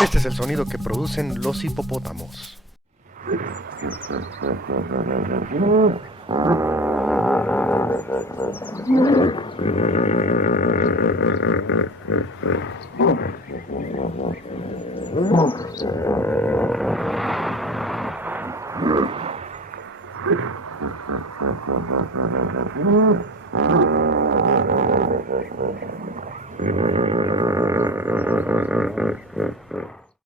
Este es el sonido que producen los hipopótamos.